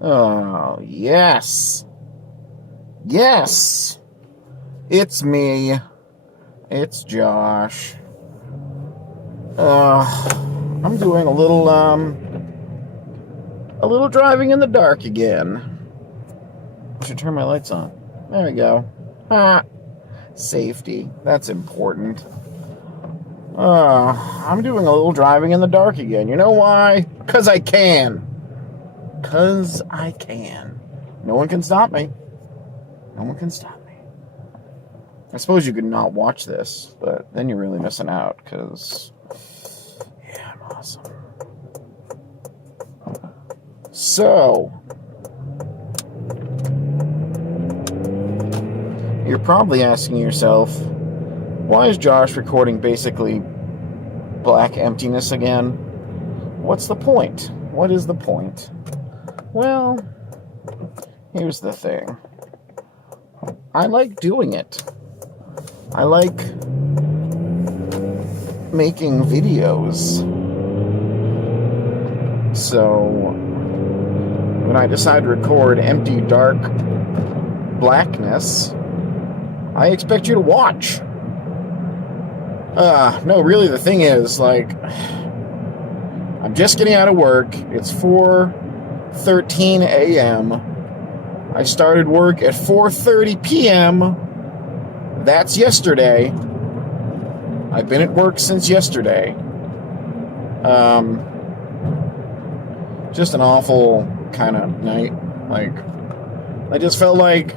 Oh, yes. Yes. It's me. It's Josh. I'm doing a little driving in the dark again. I should turn my lights on. There we go. Safety. That's important. I'm doing a little driving in the dark again. You know why? 'Cause I can. 'Cause I can. No one can stop me. No one can stop me. I suppose you could not watch this, but then you're really missing out, because, yeah, I'm awesome. So, you're probably asking yourself, why is Josh recording basically black emptiness again? What's the point? What is the point? Well, here's the thing. I like doing it. I like making videos. So, when I decide to record empty, dark blackness, I expect you to watch. No, really, the thing is, like, I'm just getting out of work. It's 4:13 a.m. I started work at 4:30 p.m. That's yesterday. I've been at work since yesterday. Just an awful kind of night. Like, I just felt like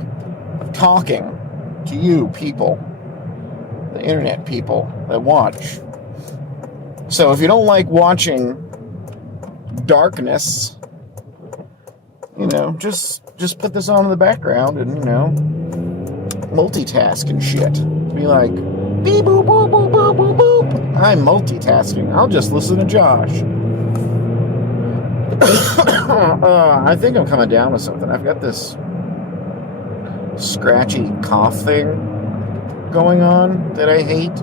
talking to you people, the internet people that watch. So if you don't like watching darkness, just put this on in the background and, multitask and shit. Be like, beep, boop, boop, boop, boop, boop, boop. I'm multitasking. I'll just listen to Josh. I think I'm coming down with something. I've got this scratchy cough thing going on that I hate,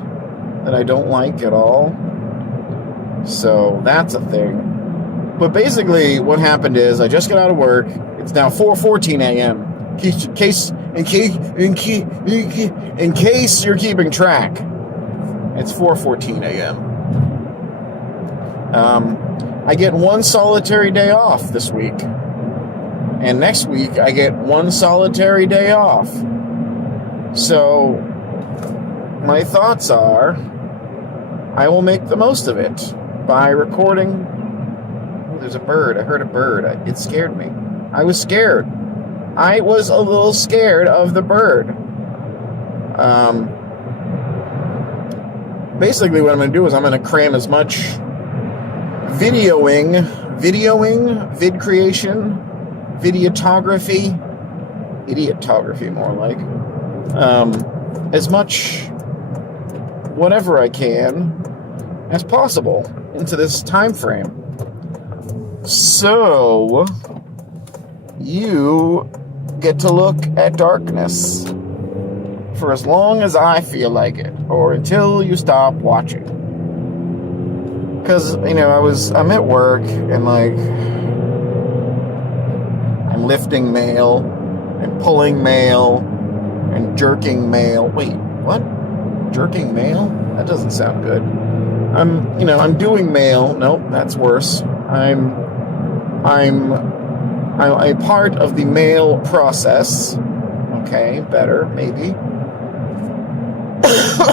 that I don't like at all. So that's a thing. But basically, what happened is I just got out of work. It's now 4:14 a.m. In case you're keeping track, it's 4:14 a.m. I get one solitary day off this week, and next week I get one solitary day off. So my thoughts are, I will make the most of it by recording. Oh, there's a bird. I heard a bird. It scared me. I was scared. I was a little scared of the bird. Basically what I'm going to do is I'm going to cram as much videoing, vid creation, idiotography more like, as much whatever I can as possible into this time frame. So you get to look at darkness for as long as I feel like it, or until you stop watching. Because, I'm at work, and, like, I'm lifting mail, and pulling mail, and jerking mail. Wait, what? Jerking mail? That doesn't sound good. I'm doing mail. Nope, that's worse. I'm a part of the mail process. Okay, better, maybe.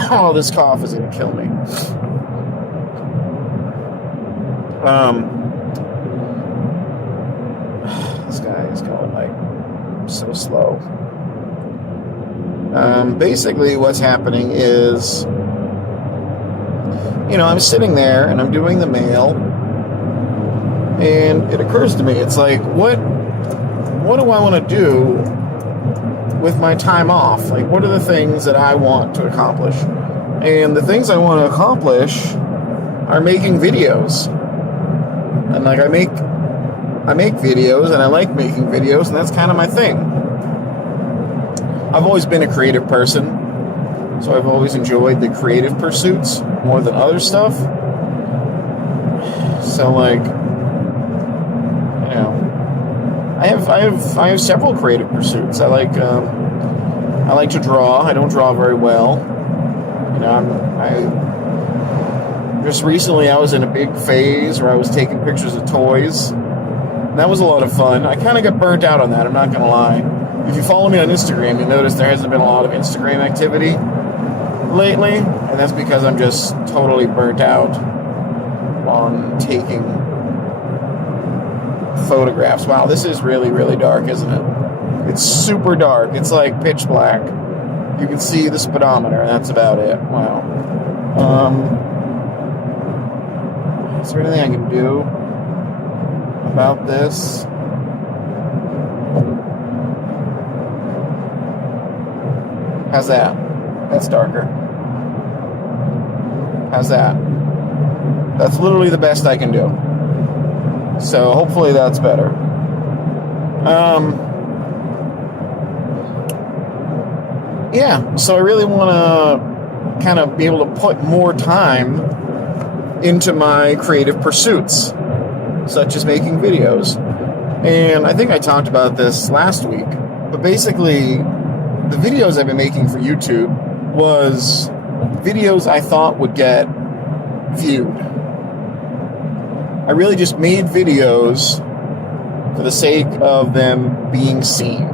Oh, this cough is gonna kill me. This guy is going, like, so slow. Basically what's happening is, I'm sitting there and I'm doing the mail, and it occurs to me, it's like, what do I want to do with my time off? Like, what are the things that I want to accomplish? And the things I want to accomplish are making videos. And, like, I make videos, and I like making videos, and that's kind of my thing. I've always been a creative person, so I've always enjoyed the creative pursuits more than other stuff. So, like, I have several creative pursuits. I like to draw. I don't draw very well. You know, just recently I was in a big phase where I was taking pictures of toys. And that was a lot of fun. I kind of got burnt out on that, I'm not going to lie. If you follow me on Instagram, you'll notice there hasn't been a lot of Instagram activity lately, and that's because I'm just totally burnt out on taking photographs. Wow, this is really, really dark, isn't it? It's super dark. It's like pitch black. You can see the speedometer, and that's about it. Wow. Is there anything I can do about this? How's that? That's darker. How's that? That's literally the best I can do. So hopefully that's better. Yeah, so I really want to kind of be able to put more time into my creative pursuits, such as making videos. And I think I talked about this last week, but basically the videos I've been making for YouTube was videos I thought would get viewed. I really just made videos for the sake of them being seen.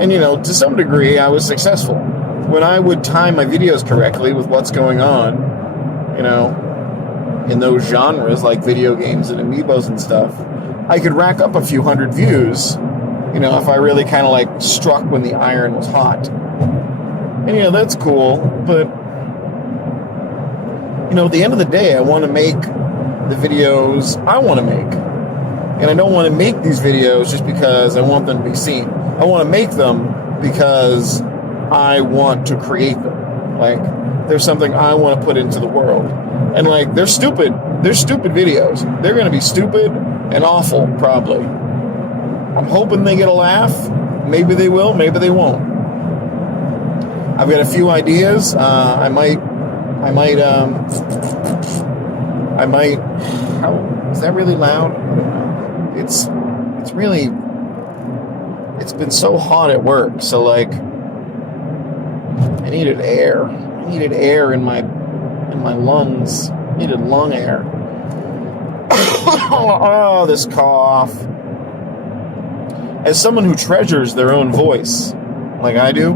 And, you know, to some degree, I was successful. When I would time my videos correctly with what's going on, you know, in those genres like video games and amiibos and stuff, I could rack up a few hundred views, you know, if I really kind of like struck when the iron was hot. And, you know, that's cool, but, you know, at the end of the day, I want to make the videos I want to make. And I don't want to make these videos just because I want them to be seen. I want to make them because I want to create them. Like, there's something I want to put into the world. And, like, they're stupid. They're stupid videos. They're going to be stupid and awful, probably. I'm hoping they get a laugh. Maybe they will, maybe they won't. I've got a few ideas. I might, how, is that really loud? It's really, it's been so hot at work, so like, I needed air. I needed air in my lungs. I needed lung air. Oh, this cough. As someone who treasures their own voice, like I do,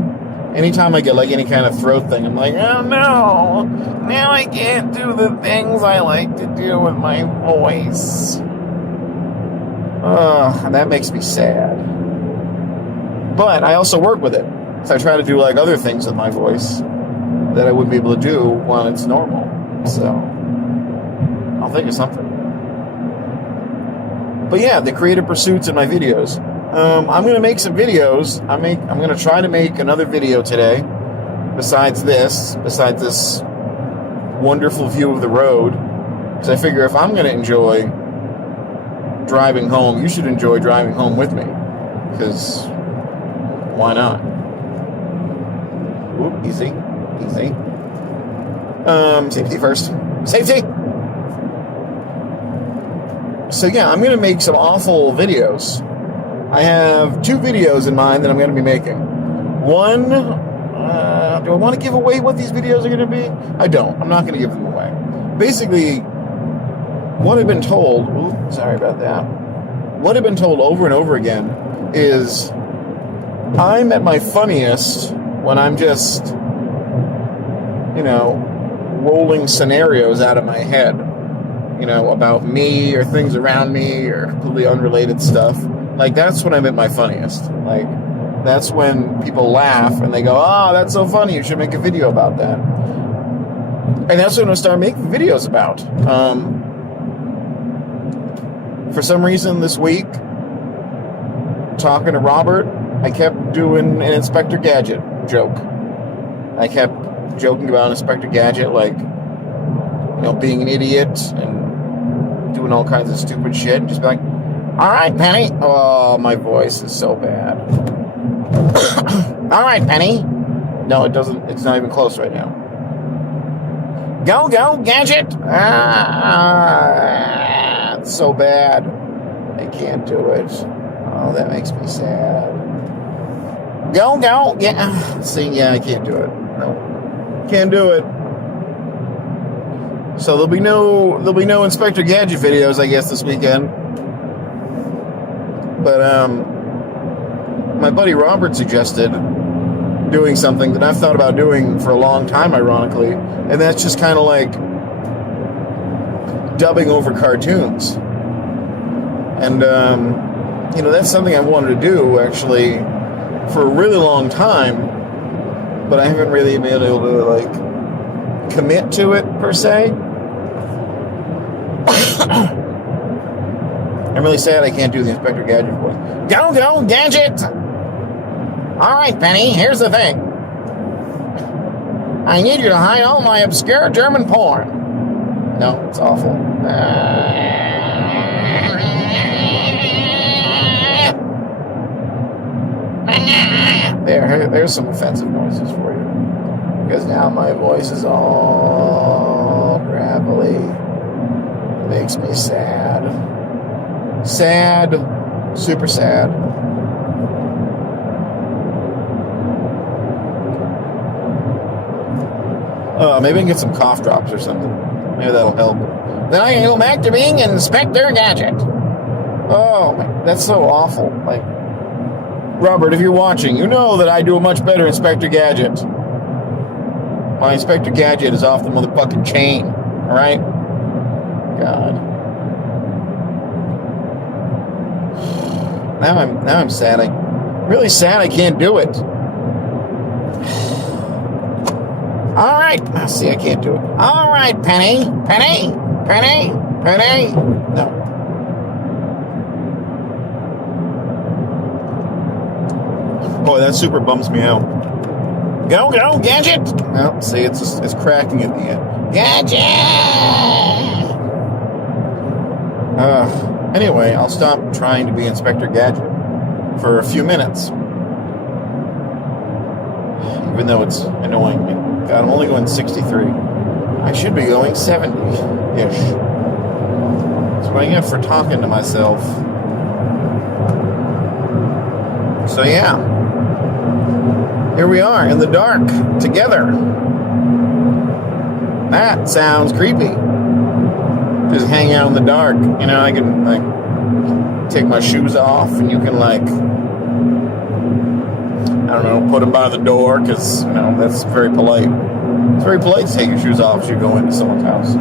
anytime I get like any kind of throat thing, I'm like, oh no, now I can't do the things I like to do with my voice. And that makes me sad. But I also work with it. So I try to do like other things with my voice that I wouldn't be able to do when it's normal. So I'll think of something. But yeah, the creative pursuits in my videos. I'm going to make some videos. I'm going to try to make another video today. Besides this wonderful view of the road. Because I figure if I'm going to enjoy driving home, you should enjoy driving home with me. Because why not? Whoop, easy. Safety first. Safety! So yeah, I'm going to make some awful videos. I have 2 videos in mind that I'm going to be making. One, do I want to give away what these videos are going to be? I don't. I'm not going to give them away. Basically, what I've been told, sorry about that. What I've been told over and over again is I'm at my funniest when I'm just, you know, rolling scenarios out of my head, you know, about me or things around me or completely unrelated stuff. Like, that's when I'm at my funniest. Like, that's when people laugh and they go, oh, that's so funny, you should make a video about that. And that's what I'm going to start making videos about. For some reason this week, talking to Robert, I kept doing an Inspector Gadget joke. I kept joking about Inspector Gadget, like, you know, being an idiot and doing all kinds of stupid shit. And just be like, all right, Penny. Oh, my voice is so bad. All right, Penny. No, it doesn't. It's not even close right now. Go, Gadget. It's so bad. I can't do it. Oh, that makes me sad. Go, go, yeah. See, yeah, I can't do it. No, can't do it. So there'll be no Inspector Gadget videos, I guess, this weekend. But my buddy Robert suggested doing something that I've thought about doing for a long time, ironically, and that's just kind of like dubbing over cartoons. And that's something I've wanted to do actually for a really long time, but I haven't really been able to like commit to it per se. I'm really sad I can't do the Inspector Gadget voice. Go, go, Gadget! Alright, Penny, here's the thing. I need you to hide all my obscure German porn. No, it's awful. There's some offensive noises for you. Because now my voice is all gravelly. It makes me sad. Sad. Super sad. Maybe I can get some cough drops or something. Maybe that'll help. Then I can go back to being Inspector Gadget. Oh, that's so awful. Like, Robert, if you're watching, you know that I do a much better Inspector Gadget. My Inspector Gadget is off the motherfucking chain. Alright? God. Now I'm sad. I'm really sad I can't do it. Alright. See, I can't do it. Alright, Penny. Penny. Penny. Penny. No. Boy, that super bums me out. Go, go, Gadget! Well, see, it's cracking at the end. Gadget! Anyway, I'll stop trying to be Inspector Gadget for a few minutes. Even though it's annoying me. God, I'm only going 63. I should be going 70-ish. That's what I get for talking to myself. So yeah. Here we are, in the dark, together. That sounds creepy. Just hang out in the dark. You know, I can, like, take my shoes off, and you can, like, I don't know, put them by the door, because, you know, that's very polite. It's very polite to take your shoes off as you go into someone's house.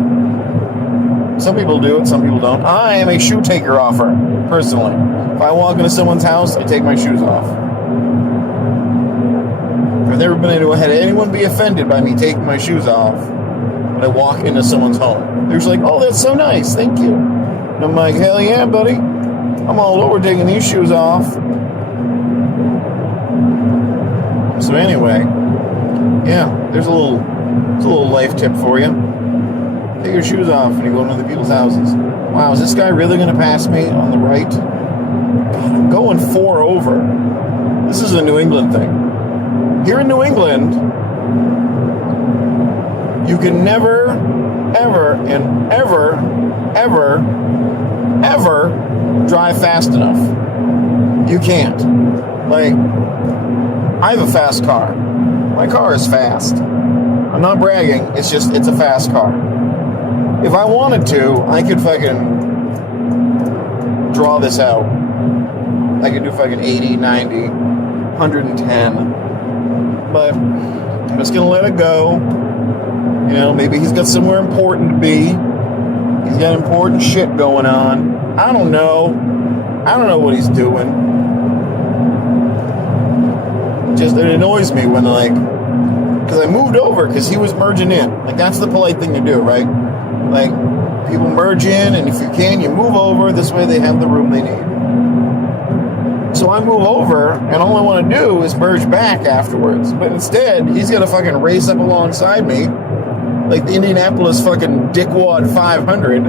Some people do it, some people don't. I am a shoe taker offer, personally. If I walk into someone's house, I take my shoes off. I've never been able to have anyone be offended by me taking my shoes off when I walk into someone's home. They're just like, oh, that's so nice, thank you. And I'm like, hell yeah, buddy. I'm all over taking these shoes off. So anyway, yeah, there's a little life tip for you. Take your shoes off when you go into other people's houses. Wow, is this guy really going to pass me on the right? God, I'm going 4 over. This is a New England thing. Here in New England, you can never, ever, and ever, ever, ever drive fast enough. You can't. Like, I have a fast car. My car is fast. I'm not bragging. It's a fast car. If I wanted to, I could fucking draw this out. I could do fucking 80, 90, 110. But I'm just going to let it go. You know, maybe he's got somewhere important to be. He's got important shit going on. I don't know. I don't know what he's doing. Just, it annoys me when, like, because I moved over because he was merging in. Like, that's the polite thing to do, right? Like, people merge in, and if you can, you move over. This way they have the room they need. So I move over, and all I want to do is merge back afterwards. But instead, he's going to fucking race up alongside me, like the Indianapolis fucking Dickwad 500.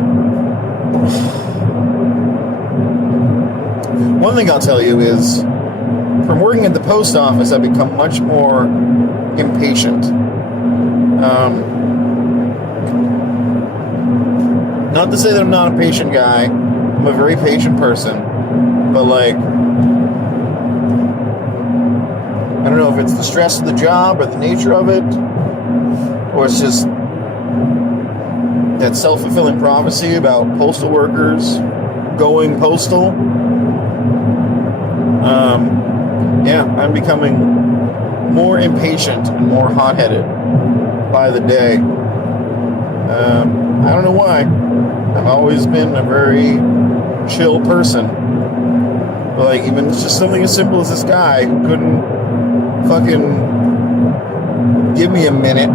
One thing I'll tell you is, from working at the post office, I've become much more impatient. Not to say that I'm not a patient guy. I'm a very patient person, but like, I don't know if it's the stress of the job or the nature of it, or it's just that self-fulfilling prophecy about postal workers going postal. Yeah, I'm becoming more impatient and more hot-headed by the day. I don't know why. I've always been a very chill person. But like, even just something as simple as this guy who couldn't fucking give me a minute,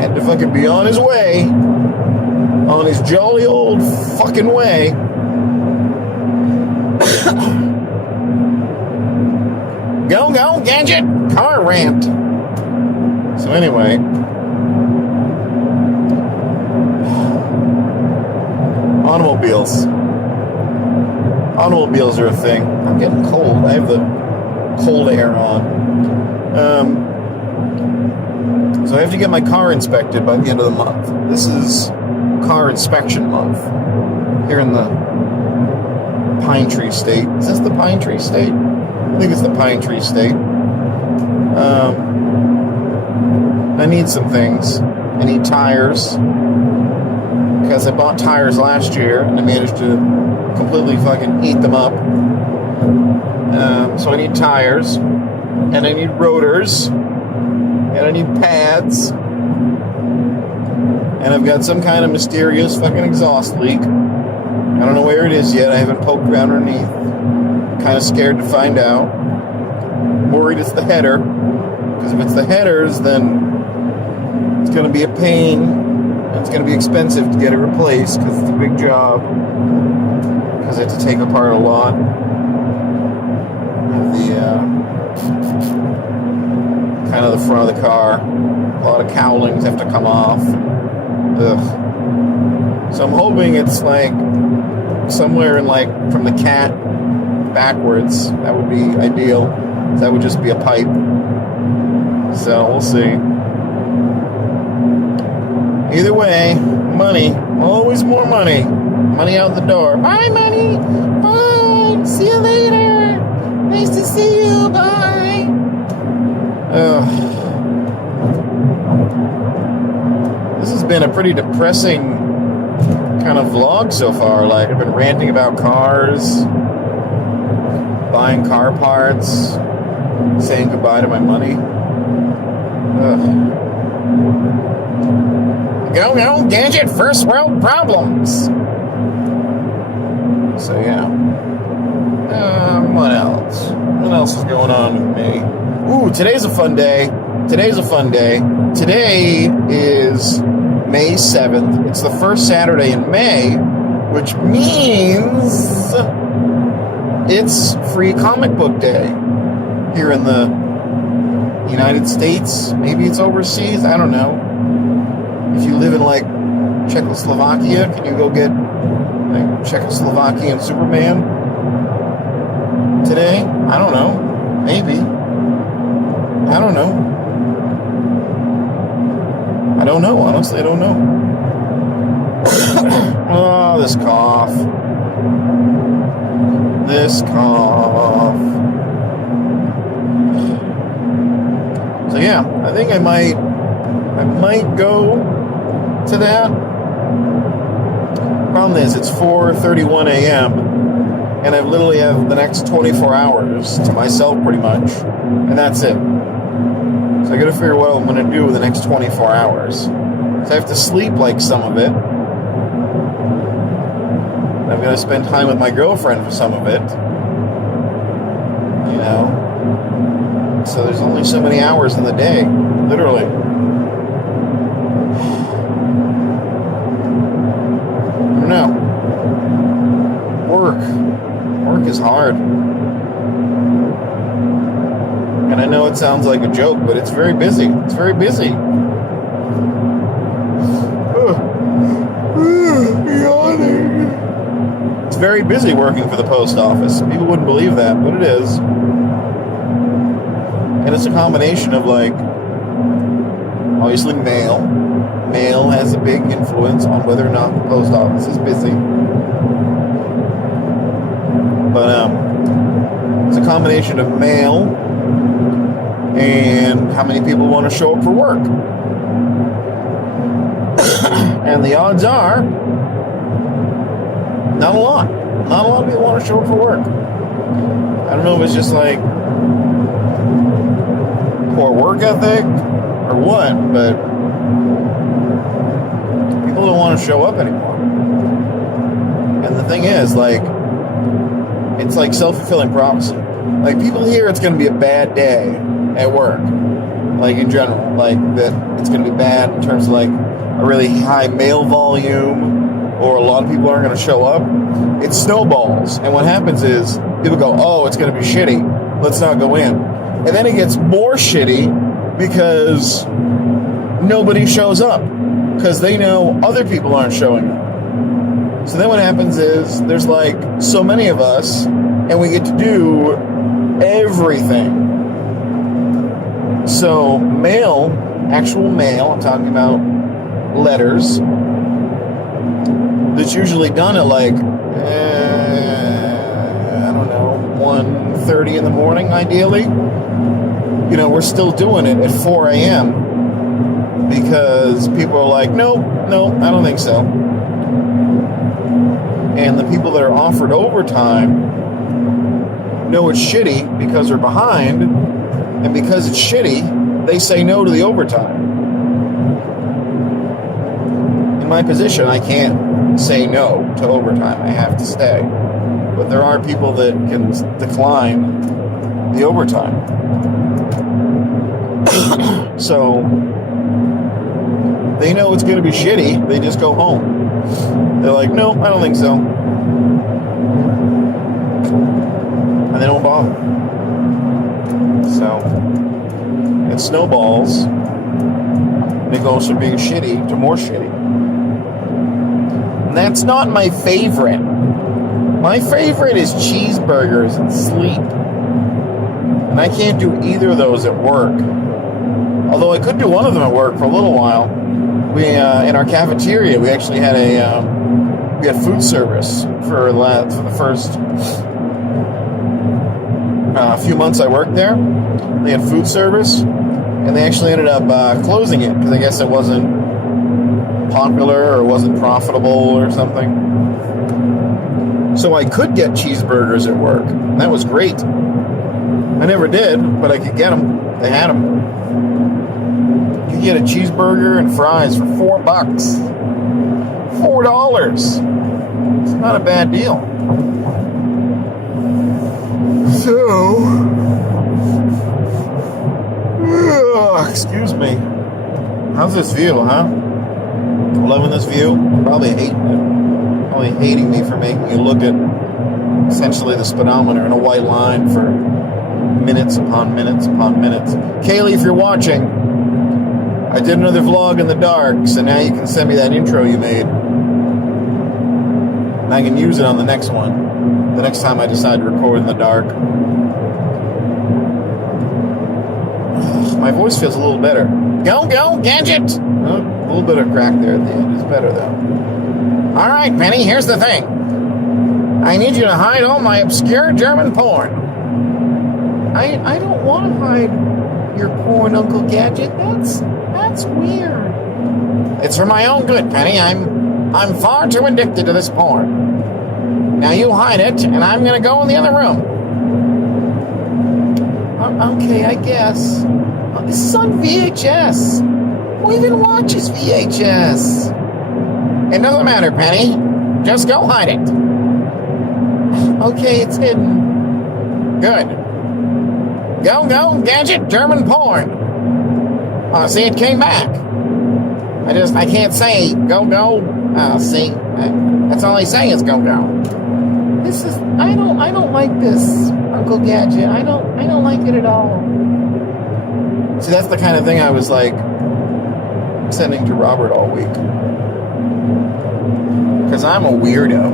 had to fucking be on his way, on his jolly old fucking way. Go, gadget! Car rant! So anyway, automobiles. Automobiles are a thing. I'm getting cold. I have the cold air on. So I have to get my car inspected by the end of the month. This is car inspection month here in the Pine Tree State. Is this the Pine Tree State? I think it's the Pine Tree State. I need some things. I need tires, because I bought tires last year and I managed to completely fucking eat them up. So I need tires, and I need rotors, and I need pads, and I've got some kind of mysterious fucking exhaust leak. I don't know where it is yet. I haven't poked around underneath. I'm kind of scared to find out. I'm worried it's the header, because if it's the headers, then it's going to be a pain, and it's going to be expensive to get it replaced, because it's a big job, because I have to take apart a lot of the kind of the front of the car. A lot of cowlings have to come off. Ugh. So I'm hoping it's like somewhere in like from the cat backwards. That would be ideal. That would just be a pipe. So we'll see. Either way, money. Always more money. Money out the door. Bye, money. Bye. See you later. Nice to see you. Bye. This has been a pretty depressing kind of vlog so far. Like, I've been ranting about cars, buying car parts, saying goodbye to my money. Go, gadget, first world problems. So yeah. What else? What else is going on with me? Ooh, today's a fun day. Today is May 7th. It's the first Saturday in May, which means it's Free Comic Book Day here in the United States. Maybe it's overseas. I don't know. If you live in like Czechoslovakia, can you go get like Czechoslovakian Superman today? I don't know. Maybe. I don't know. I don't know. Honestly, I don't know. Oh, this cough. So yeah, I think I might go to that. Problem is, it's 4:31 a.m. and I literally have the next 24 hours to myself, pretty much, and that's it. So I got to figure what I'm going to do in the next 24 hours. So I have to sleep like some of it. I'm going to spend time with my girlfriend for some of it. You know. So there's only so many hours in the day, literally. I don't know. Work is hard. And I know it sounds like a joke, but it's very busy. It's very busy. Yawning. It's very busy working for the post office. People wouldn't believe that, but it is. And it's a combination of, like, obviously mail. Mail has a big influence on whether or not the post office is busy. combination of mail and how many people want to show up for work. And the odds are, not a lot. Not a lot of people want to show up for work. I don't know if it's just like poor work ethic or what, but people don't want to show up anymore. And the thing is, like, it's like self-fulfilling prophecy. Like, people hear it's going to be a bad day at work, like in general, like that it's going to be bad in terms of like a really high mail volume, or a lot of people aren't going to show up. It snowballs, and what happens is people go, oh, it's going to be shitty, let's not go in. And then it gets more shitty because nobody shows up because they know other people aren't showing up. So then what happens is there's like so many of us, and we get to do everything. So mail, actual mail, I'm talking about letters, that's usually done at like, I don't know, 1:30 in the morning, ideally. You know, we're still doing it at 4 a.m. because people are like, no, I don't think so. And the people that are offered overtime know it's shitty because they're behind, and because it's shitty, they say no to the overtime. In my position, I can't say no to overtime. I have to stay. But there are people that can decline the overtime. So they know it's going to be shitty. They just go home. They're like, no, I don't think so. And they don't bother. So it snowballs. And it goes from being shitty to more shitty. And that's not my favorite. My favorite is cheeseburgers and sleep. And I can't do either of those at work. Although I could do one of them at work for a little while. We in our cafeteria, we actually had we had food service for the first few months I worked there. They had food service, and they actually ended up closing it because I guess it wasn't popular or wasn't profitable or something. So I could get cheeseburgers at work, and that was great. I never did, but I could get them. They had them. You get a cheeseburger and fries for $4. $4. It's not a bad deal. So, excuse me. How's this view, huh? Loving this view? Probably hating me for making you look at essentially the speedometer in a white line for minutes upon minutes upon minutes. Kaylee, if you're watching, I did another vlog in the dark, so now you can send me that intro you made. And I can use it on the next one. The next time I decide to record in the dark. My voice feels a little better. Go, gadget! Oh, a little bit of crack there at the end. It's better, though. All right, Penny, here's the thing. I need you to hide all my obscure German porn. I don't want to hide your porn, Uncle Gadget. That's weird. It's for my own good, Penny. I'm far too addicted to this porn. Now you hide it, and I'm going to go in the other room. Okay, I guess. This is on VHS. Who even watches VHS? It doesn't matter, Penny. Just go hide it. Okay, it's hidden. Good. Go, gadget, German porn. See, it came back. I can't say go. See, that's all I say is go. I don't like this, Uncle Gadget. I don't like it at all. See, that's the kind of thing I was like sending to Robert all week. Because I'm a weirdo.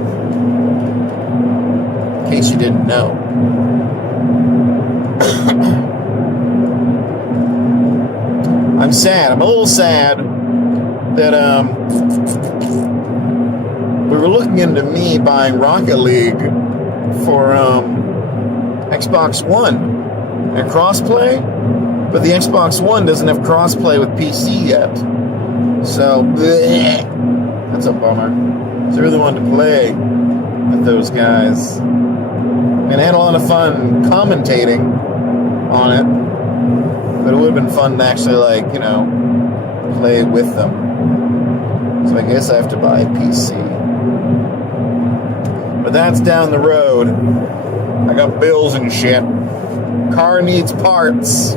In case you didn't know. I'm sad. I'm a little sad that we were looking into me buying Rocket League for Xbox One and crossplay, but the Xbox One doesn't have crossplay with PC yet. So, bleh, that's a bummer. So I really wanted to play with those guys. And I had a lot of fun commentating on it. But it would have been fun to actually, like, you know, play with them. So I guess I have to buy a PC. But that's down the road. I got bills and shit. Car needs parts.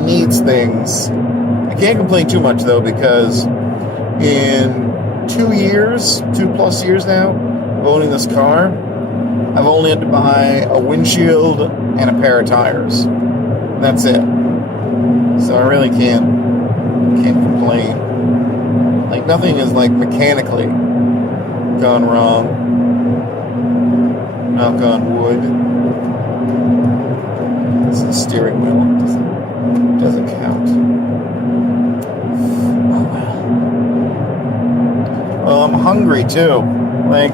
Needs things. I can't complain too much, though, because in 2+ years now of owning this car, I've only had to buy a windshield and a pair of tires. That's it. So I really can't complain. Like, nothing is, like, mechanically gone wrong. Knock on wood. It's the steering wheel. It doesn't count. Oh, well. I'm hungry, too. Like,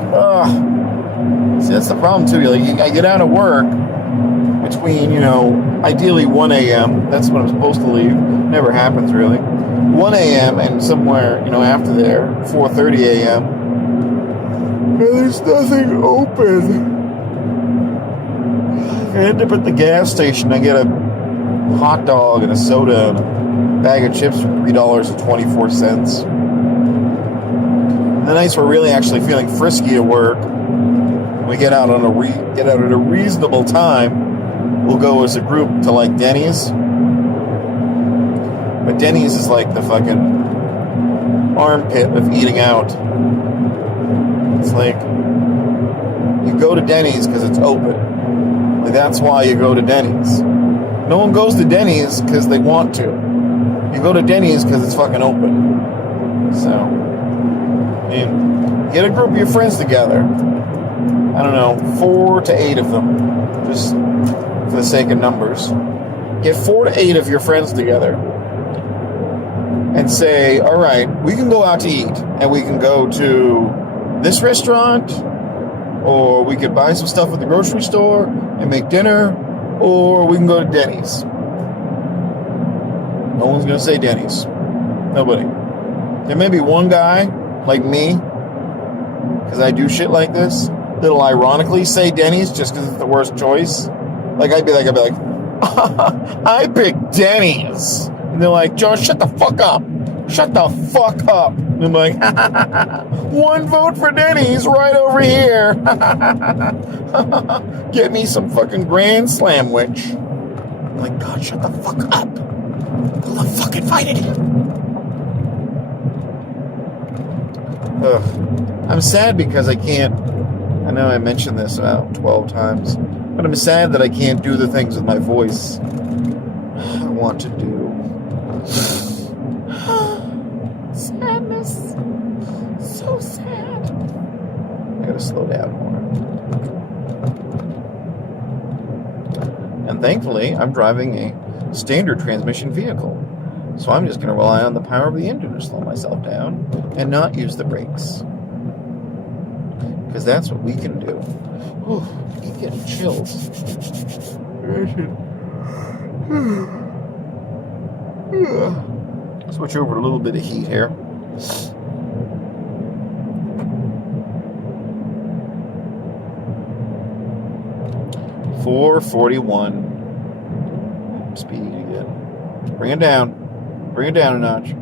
see, that's the problem, too. Like, I get out of work between, you know, ideally 1 a.m. That's when I'm supposed to leave. Never happens, really. 1 a.m. and somewhere, you know, after there, 4:30 a.m. And there's nothing open. I end up at the gas station. I get a hot dog and a soda and a bag of chips for $3.24. The nights we're really actually feeling frisky at work, we get out at a reasonable time. We'll go as a group to, like, Denny's. But Denny's is like the fucking armpit of eating out. It's like, you go to Denny's because it's open. Like, that's why you go to Denny's. No one goes to Denny's because they want to. You go to Denny's because it's fucking open. So, I mean, get a group of your friends together. I don't know, 4 to 8 of them. Just for the sake of numbers. Get 4 to 8 of your friends together. And say, all right, we can go out to eat. And we can go to this restaurant. Or we could buy some stuff at the grocery store and make dinner. Or we can go to Denny's. No one's going to say Denny's. Nobody. There may be one guy, like me, because I do shit like this, that'll ironically say Denny's just because it's the worst choice. Like, I'd be like, I picked Denny's. And they're like, Joe, shut the fuck up. Shut the fuck up. And I'm like, one vote for Denny's right over here. Get me some fucking Grand Slamwich. I'm like, God, shut the fuck up. Pull the fucking fight in here. I'm sad because I can't. I know I mentioned this about 12 times, but I'm sad that I can't do the things with my voice I want to do. Sadness. So sad. I gotta slow down more. And thankfully, I'm driving a standard transmission vehicle. So I'm just gonna rely on the power of the engine to slow myself down and not use the brakes. Because that's what we can do. Ooh, I keep getting chills. Switch over to a little bit of heat here. $441. I'm speeding again. Bring it down. Bring it down a notch.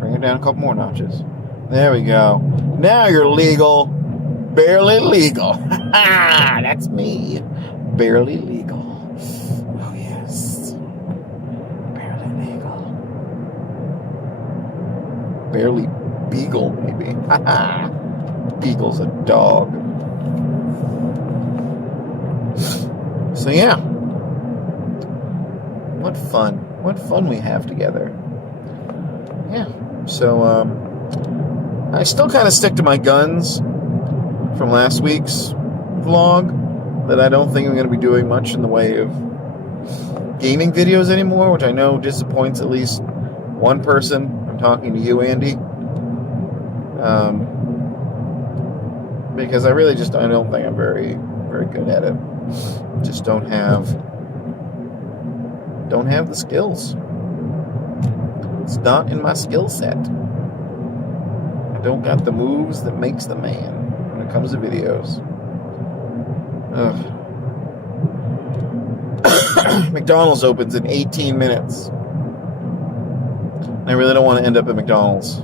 Bring it down a couple more notches. There we go. Now you're legal. Barely legal. That's me. Barely legal. Oh, yes. Barely legal. Barely beagle, maybe. Beagle's a dog. So, yeah. What fun. What fun we have together. Yeah. So, I still kind of stick to my guns from last week's vlog, that I don't think I'm going to be doing much in the way of gaming videos anymore, which I know disappoints at least one person. I'm talking to you, Andy. Because I don't think I'm very very good at it. Just don't have the skills. It's not in my skill set. I don't got the moves that makes the man when it comes to videos. Ugh. McDonald's opens in 18 minutes. I really don't want to end up at McDonald's.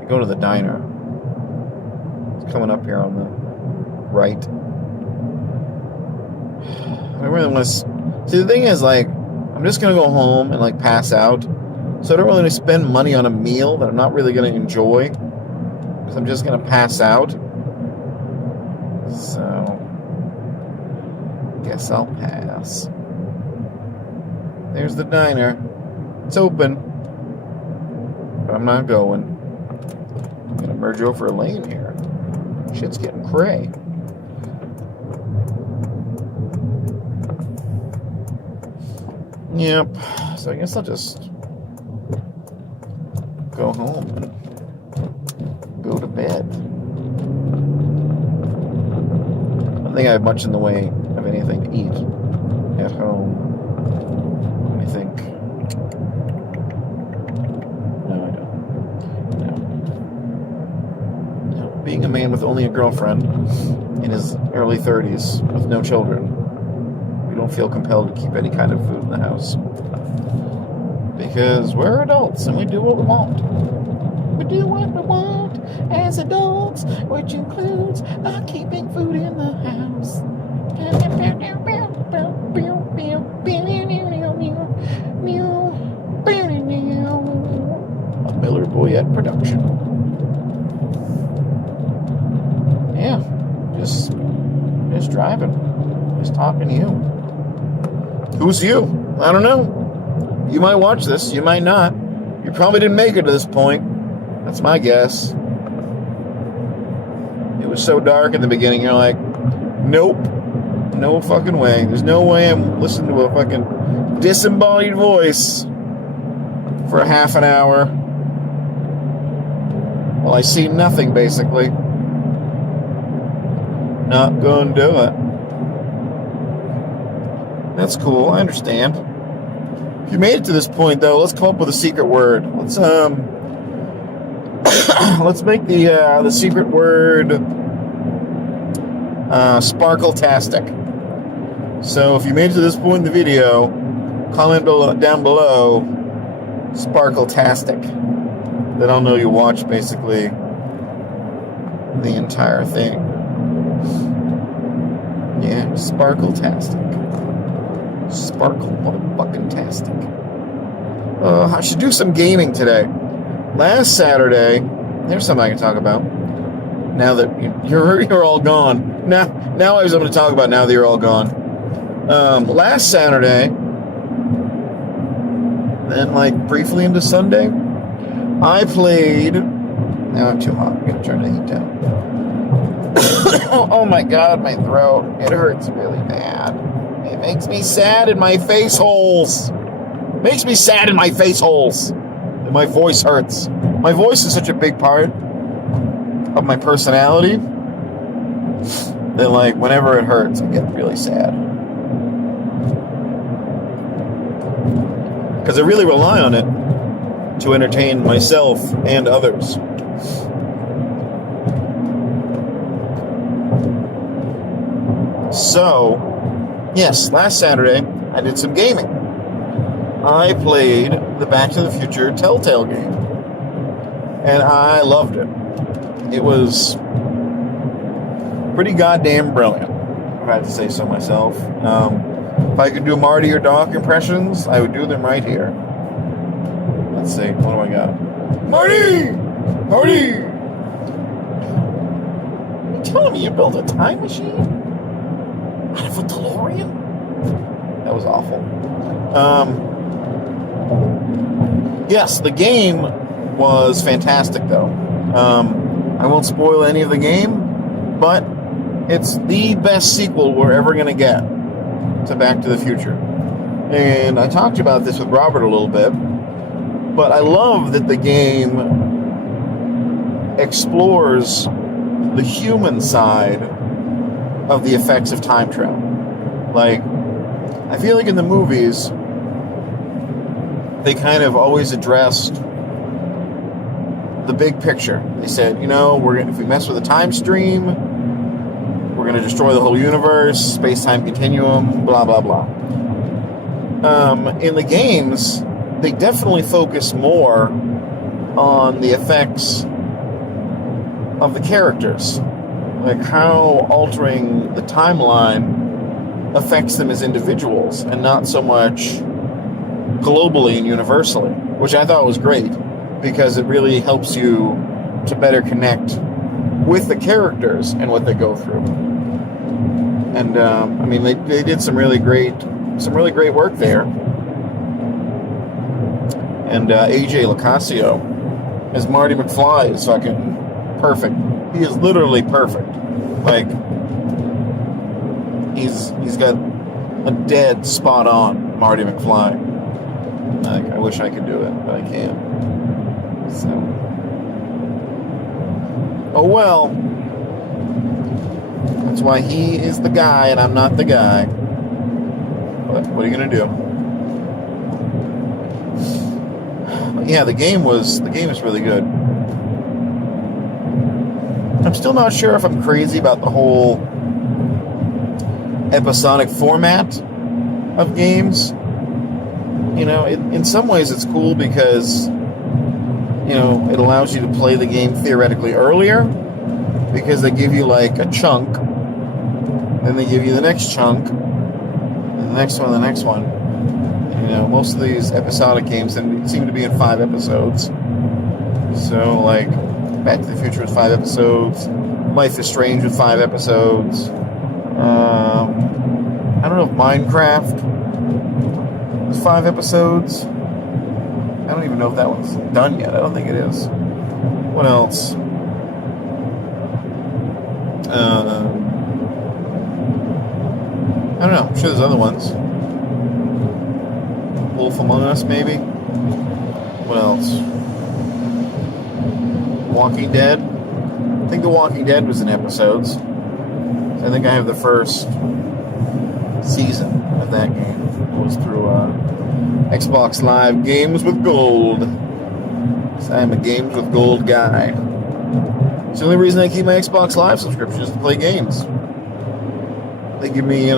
I go to the diner. It's coming up here on the right. I really want to... See, the thing is, like, I'm just going to go home and, like, pass out. So I don't really spend money on a meal that I'm not really going to enjoy. Because I'm just going to pass out. So... guess I'll pass. There's the diner. It's open. But I'm not going. I'm going to merge over a lane here. Shit's getting cray. Yep. So I guess I'll just go home and go to bed. I don't think I have much in the way of anything to eat at home. Let me think. No, I don't. No. Being a man with only a girlfriend in his early 30s with no children, we don't feel compelled to keep any kind of food in the house. Because we're adults and we do what we want. We do what we want as adults, which includes not keeping food in the house. A Miller Boyette production. Yeah, just driving, just talking to you. Who's you? I don't know. You might watch this, you might not. You probably didn't make it to this point. That's my guess. It was so dark in the beginning, you're like, nope. No fucking way. There's no way I'm listening to a fucking disembodied voice for a half an hour. Well, I see nothing, basically. Not gonna do it. That's cool, I understand. If you made it to this point, though, let's come up with a secret word. Let's let's make the secret word Sparkle-tastic. So if you made it to this point in the video, comment down below Sparkle-tastic. Then I'll know you watched basically the entire thing. Yeah, Sparkle-tastic. Sparkle motherfucking-tastic. I should do some gaming today. Last Saturday, there's something I can talk about. Now that you're all gone. Now I was able to talk about now that you're all gone. Last Saturday, then like briefly into Sunday, I played. Now I'm too hot. I'm gonna turn the heat down. Oh my god, my throat. It hurts really bad. It makes me sad in my face holes. Makes me sad in my face holes. And my voice hurts. My voice is such a big part of my personality that, like, whenever it hurts, I get really sad. Because I really rely on it to entertain myself and others. So, yes, last Saturday, I did some gaming. I played the Back to the Future Telltale game. And I loved it. It was pretty goddamn brilliant, if I have to say so myself. If I could do Marty or Doc impressions, I would do them right here. Let's see, what do I got? Marty! Marty! Are you telling me you built a time machine? Out of a DeLorean? That was awful. Yes, the game was fantastic, though. I won't spoil any of the game, but it's the best sequel we're ever going to get to Back to the Future. And I talked about this with Robert a little bit, but I love that the game explores the human side of the effects of time travel. Like, I feel like in the movies, they kind of always addressed the big picture. They said, if we mess with a time stream, we're going to destroy the whole universe, space-time continuum, blah, blah, blah. In the games, they definitely focus more on the effects of the characters. Like how altering the timeline affects them as individuals and not so much globally and universally, which I thought was great because it really helps you to better connect with the characters and what they go through. And they did some really great work there. And AJ Locascio as Marty McFly is fucking perfect. He is literally perfect. Like, he's got a dead spot on Marty McFly. Like, I wish I could do it, but I can't. So, oh well. That's why he is the guy and I'm not the guy. But what are you gonna do? But yeah, the game is really good. I'm still not sure if I'm crazy about the whole episodic format of games. In some ways it's cool because, it allows you to play the game theoretically earlier because they give you like a chunk, then they give you the next chunk, and the next one, the next one. Most of these episodic games seem to be in 5 episodes. So, like, Back to the Future with 5 episodes. Life is Strange with 5 episodes. I don't know if Minecraft was 5 episodes. I don't even know if that one's done yet. I don't think it is. What else? I don't know. I'm sure there's other ones. Wolf Among Us, maybe? What else? Walking Dead. I think The Walking Dead was in episodes. I think I have the first season of that game. It was through Xbox Live Games with Gold. So I'm a Games with Gold guy. It's the only reason I keep my Xbox Live subscription is to play games. They give me,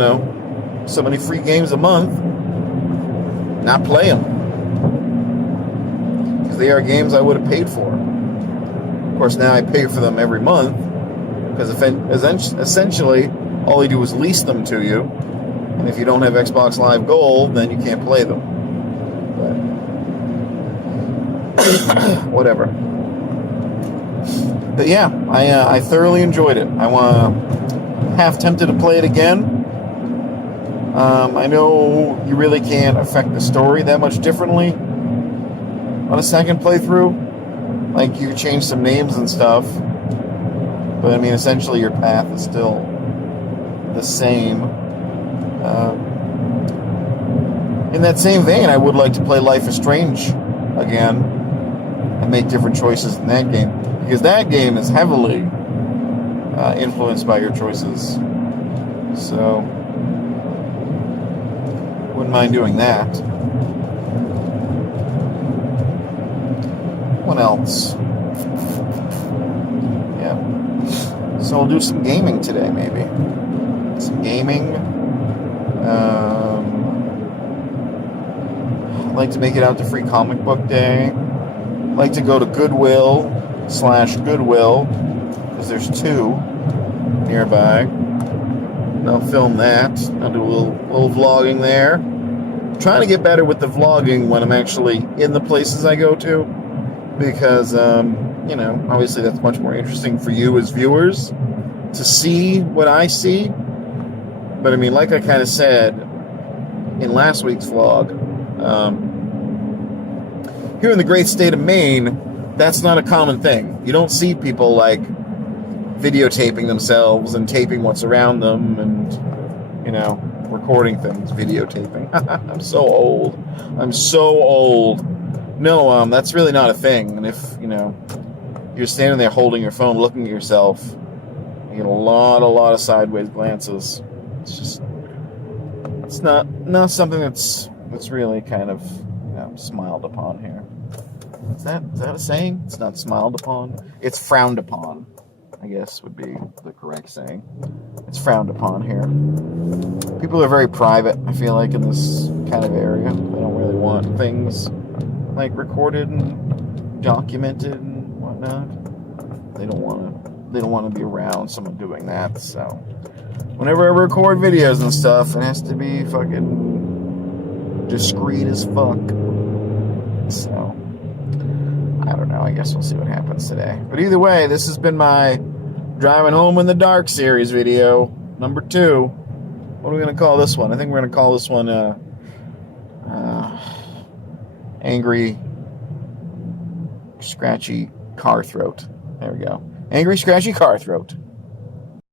so many free games a month. Not play them. Because they are games I would have paid for. Of course, now I pay for them every month because essentially all they do is lease them to you, and if you don't have Xbox Live Gold, then you can't play them. But whatever. But yeah, I thoroughly enjoyed it. I'm half tempted to play it again. I know you really can't affect the story that much differently on a second playthrough. Like, you change some names and stuff, but essentially your path is still the same. In that same vein, I would like to play Life is Strange again and make different choices in that game, because that game is heavily influenced by your choices. So, wouldn't mind doing that. What else? Yeah. So we'll do some gaming today, maybe. Some gaming. I'd like to make it out to Free Comic Book Day. I'd like to go to Goodwill/Goodwill, because there's 2 nearby. And I'll film that. I'll do a little vlogging there. I'm trying to get better with the vlogging when I'm actually in the places I go to. Because, obviously that's much more interesting for you as viewers to see what I see. But, like I kind of said in last week's vlog, here in the great state of Maine, that's not a common thing. You don't see people, like, videotaping themselves and taping what's around them and, recording things, videotaping. I'm so old. No, that's really not a thing. And if you're standing there holding your phone, looking at yourself. You get a lot of sideways glances. It's just, it's not something that's really kind of, smiled upon here. Is that a saying? It's not smiled upon. It's frowned upon, I guess would be the correct saying. It's frowned upon here. People are very private, I feel like, in this kind of area. They don't really want things like recorded and documented and whatnot. They don't want to be around someone doing that. So whenever I record videos and stuff, it has to be fucking discreet as fuck. So I don't know. I guess we'll see what happens today. But either way, this has been my Driving Home in the Dark series video, number 2. What are we going to call this one? I think we're going to call this one Angry Scratchy Car Throat. There we go. Angry Scratchy Car Throat.